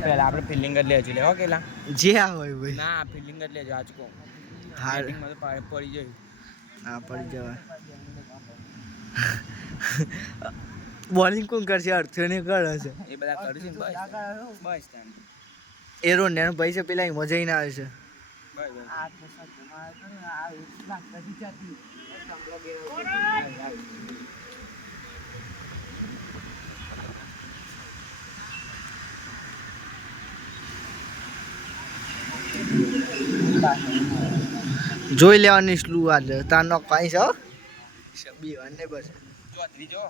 પહેલા આપણે ફિલિંગ જ લેજો લે હો કેલા જે આ હોય ભાઈ ના ફિલિંગ જ લેજો આજકો હા બેટિંગમાં તો પડી જાય હા પડી જવાય બોલિંગ કોણ કરશે અર્થને કર હશે એ બધા કરશે બસ બસ ટાઈમ એરો ને પૈસા પેલા મજા ના આવે છે જોઈ લેવાની સ્લુ આજે તાર નો કાઈ છે બી વાને બસ જો ત્રીજો